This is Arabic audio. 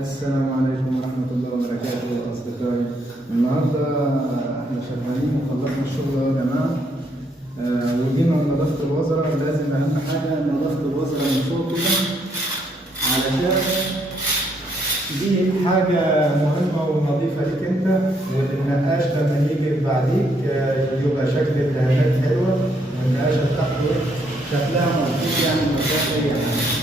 السلام عليكم ورحمة الله وبركاته أصدقائي. النهاردة احنا شغالين وخلصنا الشغل أهو يا جماعة. وجينا نظافة الوزرة. لازم أهم حاجة نظافة الوزرة من فوق كده، علشان دي حاجة مهمة ونظيفة ليك أنت والنقاش لما يجي بعديك يبقى شكل الدهانات حلوة، والنقاشة بتاعته شكلها مظبوط، يعني ما فيهاش أي حاجة.